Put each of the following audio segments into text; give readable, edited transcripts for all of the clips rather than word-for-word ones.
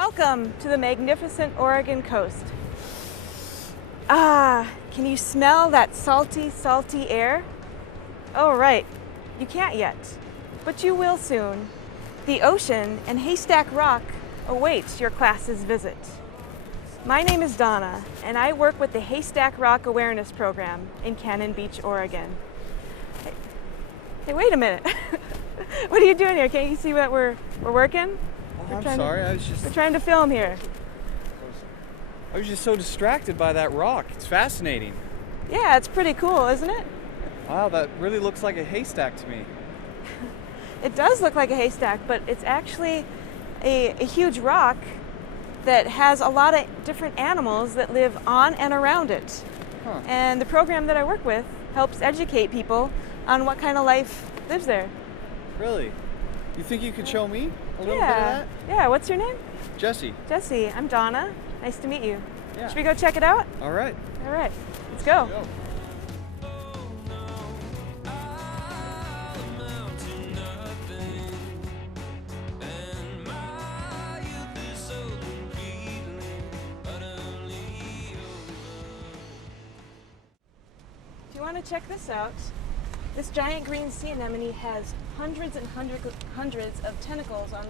Welcome to the magnificent Oregon coast. Ah, can you smell that salty, salty air? Oh, right. You can't yet, but you will soon. The ocean and Haystack Rock awaits your class's visit. My name is Donna, and I work with the Haystack Rock Awareness Program in Cannon Beach, Oregon. Hey, wait a minute. What are you doing here? Can't you see what we're working? Oh, I'm sorry, We're trying to film here. I was just so distracted by that rock. It's fascinating. Yeah, it's pretty cool, isn't it? Wow, that really looks like a haystack to me. It does look like a haystack, but it's actually a huge rock that has a lot of different animals that live on and around it. Huh. And the program that I work with helps educate people on what kind of life lives there. Really? You think you could show me a little bit of Yeah. that? Yeah, what's your name? Jesse. Jesse, I'm Donna. Nice to meet you. Yeah. Should we go check it out? All right. All right, let's go. If you want to check this out, this giant green sea anemone has hundreds and hundreds of tentacles on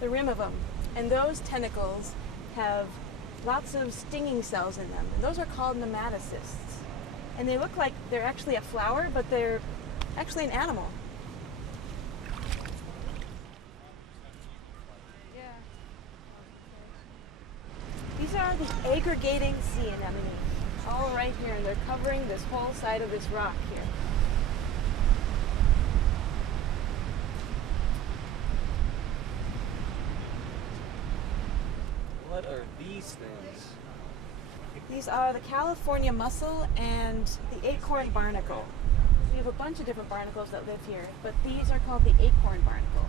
the rim of them. And those tentacles have lots of stinging cells in them. And those are called nematocysts. And they look like they're actually a flower, but they're actually an animal. These are the aggregating sea anemone, all right here, and they're covering this whole side of this rock here. What are these things? These are the California mussel and the acorn barnacle. We have a bunch of different barnacles that live here, but these are called the acorn barnacle.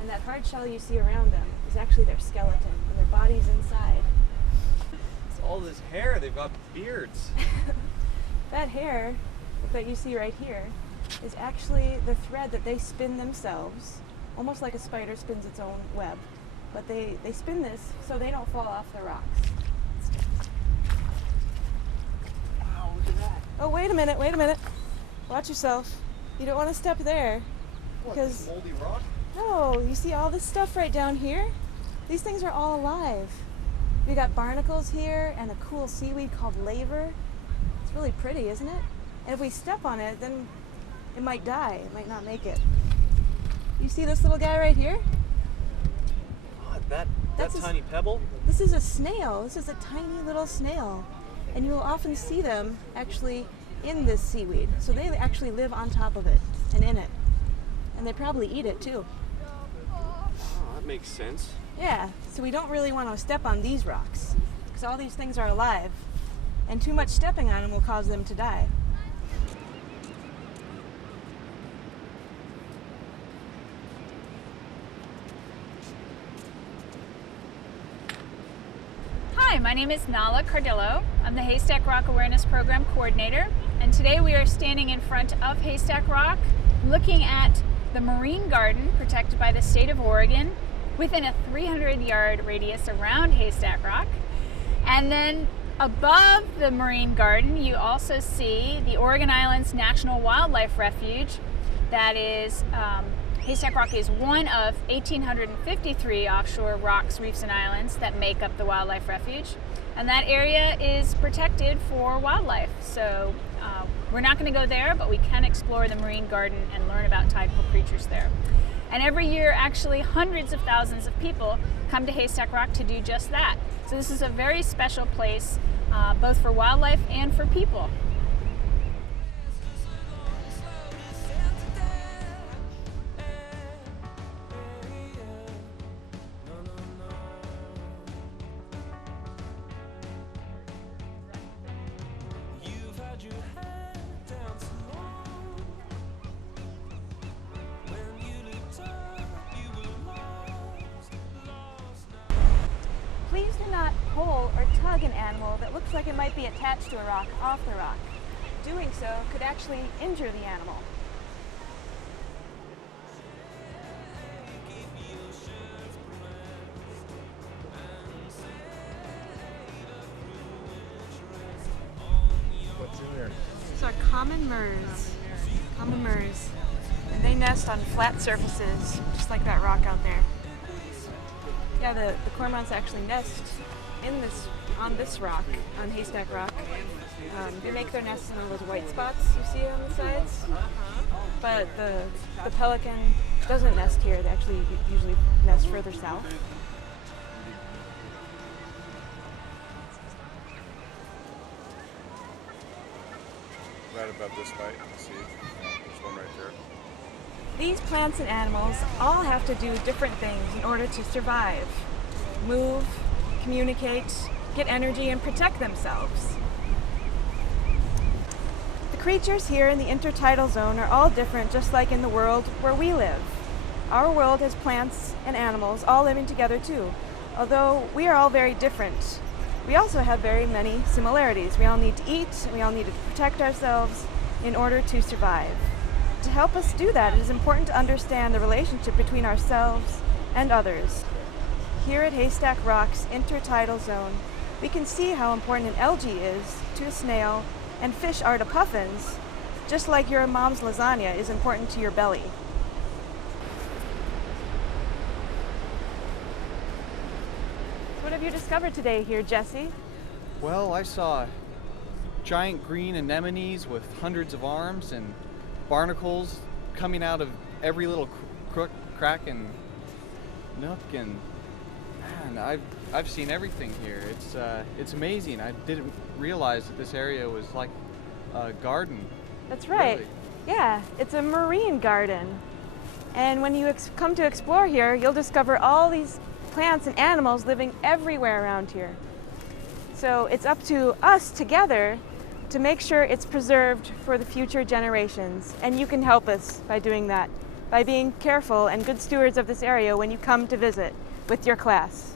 And that hard shell you see around them is actually their skeleton, and their body's inside. It's all this hair. They've got beards. That hair that you see right here is actually the thread that they spin themselves, almost like a spider spins its own web. But they spin this so they don't fall off the rocks. Wow, look at that. Oh, wait a minute, wait a minute. Watch yourself. You don't want to step there. What, Because this moldy rock? no, you see all this stuff right down here? These things are all alive. We got barnacles here and a cool seaweed called laver. It's really pretty, isn't it? And if we step on it, then it might die. It might not make it. You see this little guy right here? That That's tiny pebble? This is a snail. This is a tiny little snail. And you'll often see them actually in this seaweed. So they actually live on top of it and in it. And they probably eat it too. Oh, that makes sense. Yeah, so we don't really want to step on these rocks because all these things are alive. And too much stepping on them will cause them to die. Hi, my name is Nala Cardillo. I'm the Haystack Rock Awareness Program Coordinator, and today we are standing in front of Haystack Rock looking at the marine garden protected by the state of Oregon within a 300-yard radius around Haystack Rock. And then above the marine garden, you also see the Oregon Islands National Wildlife Refuge. That is, Haystack Rock is one of 1,853 offshore rocks, reefs, and islands that make up the wildlife refuge. And that area is protected for wildlife. So we're not going to go there, but we can explore the marine garden and learn about tidal creatures there. And every year, actually, hundreds of thousands of people come to Haystack Rock to do just that. So this is a very special place, both for wildlife and for people. Please do not pull or tug an animal that looks like it might be attached to a rock off the rock. Doing so could actually injure the animal. These are common murres. Common murres. And they nest on flat surfaces, just like that rock out there. Yeah, the cormorants actually nest on this rock, on Haystack Rock. They make their nests in all those white spots you see on the sides. But the pelican doesn't nest here. They actually usually nest further south. Right above this light, you see there's one right there. These plants and animals all have to do different things in order to survive, move, communicate, get energy, and protect themselves. The creatures here in the intertidal zone are all different, just like in the world where we live. Our world has plants and animals all living together too, although we are all very different. We also have very many similarities. We all need to eat, and we all need to protect ourselves in order to survive. To help us do that, it is important to understand the relationship between ourselves and others. Here at Haystack Rock's intertidal zone, we can see how important an algae is to a snail, and fish are to puffins, just like your mom's lasagna is important to your belly. What have you discovered today here, Jesse? Well, I saw giant green anemones with hundreds of arms and barnacles coming out of every little crook, crack, and nook, and man, I've seen everything here. It's amazing. I didn't realize that this area was like a garden. That's right. Really. Yeah, it's a marine garden. And when you come to explore here, you'll discover all these plants and animals living everywhere around here. So it's up to us together to make sure it's preserved for the future generations. And you can help us by doing that, by being careful and good stewards of this area when you come to visit with your class.